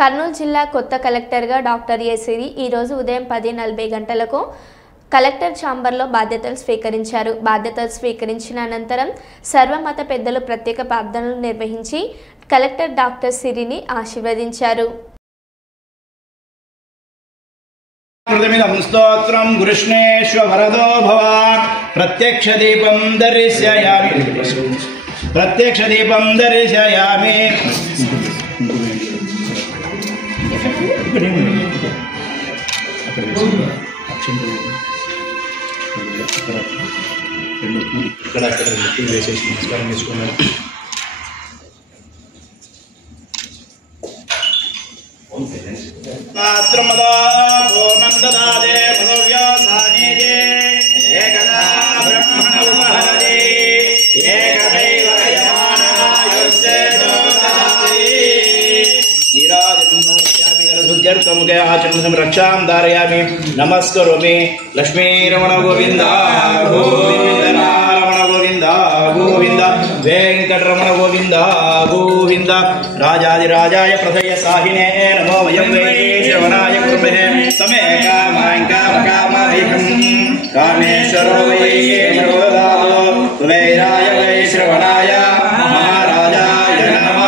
కర్నూలు జిల్లా కొత్త కలెక్టర్గా డాక్టర్ ఏ సిరి ఈరోజు ఉదయం 10:40 గంటలకు కలెక్టర్ ఛాంబర్లో బాధ్యతలు స్వీకరించారు. బాధ్యతలు స్వీకరించిన అనంతరం సర్వమత పెద్దలు ప్రత్యేక ప్రార్థనలు నిర్వహించి కలెక్టర్ డాక్టర్ సిరిని ఆశీర్వదించారు. స్తోత్రం గురుష్ణేశ్వరదో భవ ప్రత్యక్ష దీపం దర్శయామి आचरण रक्षा धारयामि नमस्करोमि लक्ष्मीरमण गोविंद गोविंद रमण गोविंद गोविंद वेंकटरमण गोविंद गोविंद राजाधिराजाय प्रथय साहिने नमो वयं वै श्रवणाय कुर्महे तमे कामकामकामहिकं कामेश्वरो वै सर्वदातो वैराय वै श्रवणाय महाराजाय नमः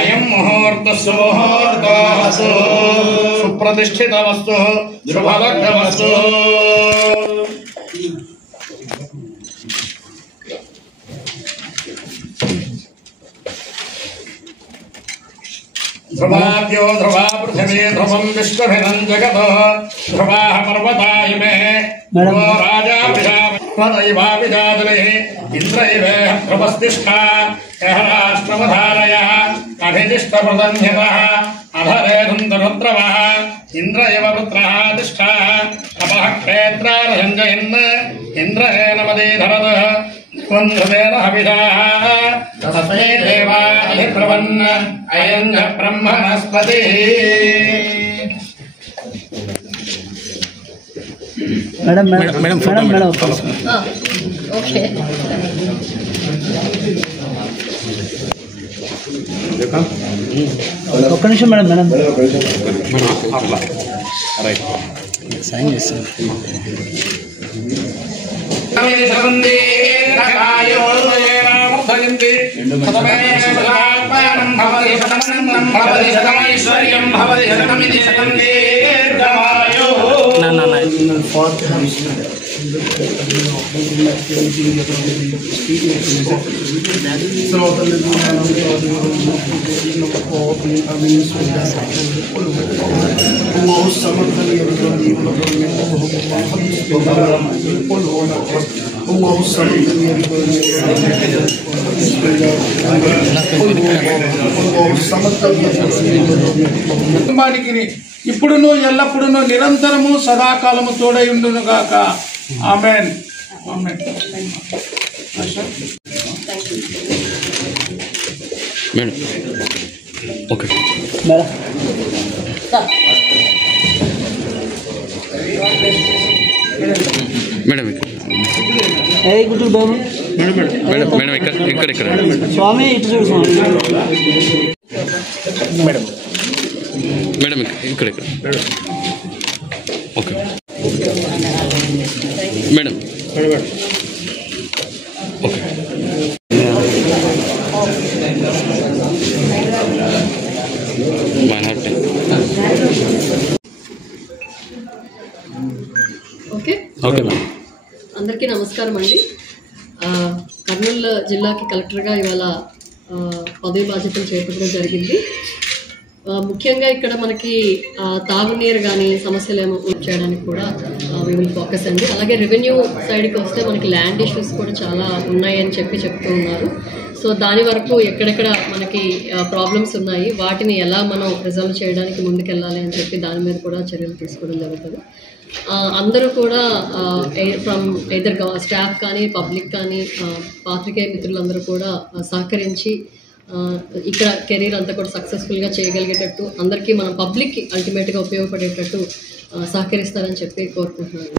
अयं मुहूर्तस्य मुहूर्तोऽस्तु सुप्रतिष्ठितमस्तु शुभलग्नमस्तु। ध्रुवाद्यो ध्रुवा पृथिवी ध्रुवं विश्वभिनं जगतो ध्रुवाः पर्वता इमे ध्रुवो राजा विजातुले इन्द्रैवेह ध्रुवस्तिष्ठा यः राष्ट्रमधारयः अभितिष्ठप्रदन्यतः अधरे धुन्दरुद्रवः इन्द्र एव पुत्रः तिष्ठा अपः क्षेत्रारसञ्जयन् इन्द्र एनमदीधरतः ध्रुवेन हविषाः तस्मै देवा अधिब्रवन् अयं च ब्रह्मणस्पतिः। मैडम ओके ఒక్క నిమిషం మేడం సైన్ చేస్తాను. కుటుంబానికి ఇప్పుడును ఎల్లప్పుడును నిరంతరము సదాకాలము తోడై ఉండును గాక. ఆమేన్ ఆమేన్. మేడం ఓకే మేడం మేడం ఏ గుడ్డు బాబు మేడం మేడం ఇక్కడ స్వామి ఇటు చూడు స్వామి మేడం మేడం ఇక్కడ okay madam okay okay okay madam అందరికీ నమస్కారం అండి. కర్నూలు జిల్లాకి కలెక్టర్గా ఇవాళ పదవి బాధ్యతలు చేపట్టడం జరిగింది. ముఖ్యంగా ఇక్కడ మనకి తాగునీరు కానీ సమస్యలు ఏమో చేయడానికి కూడా వి విల్ ఫోకస్ అండి. అలాగే రెవెన్యూ సైడ్కి వస్తే మనకి ల్యాండ్ ఇష్యూస్ కూడా చాలా ఉన్నాయని చెప్తూ ఉన్నారు. సో దాని వరకు ఎక్కడెక్కడ మనకి ప్రాబ్లమ్స్ ఉన్నాయి, వాటిని ఎలా మనం రిజాల్వ్ చేయడానికి ముందుకెళ్ళాలి అని చెప్పి దాని మీద కూడా చర్యలు తీసుకోవడం జరుగుతుంది. అందరూ కూడా ఫ్రమ్ ఎయిదర్ స్టాఫ్ కానీ పబ్లిక్ కానీ పాత్రికేయ మిత్రులందరూ కూడా సహకరించి ఇక్కడ కెరీర్ అంతా కూడా సక్సెస్ఫుల్గా చేయగలిగేటట్టు అందరికీ మన పబ్లిక్కి అల్టిమేట్గా ఉపయోగపడేటట్టు సహకరిస్తారని చెప్పి కోరుకుంటున్నాను.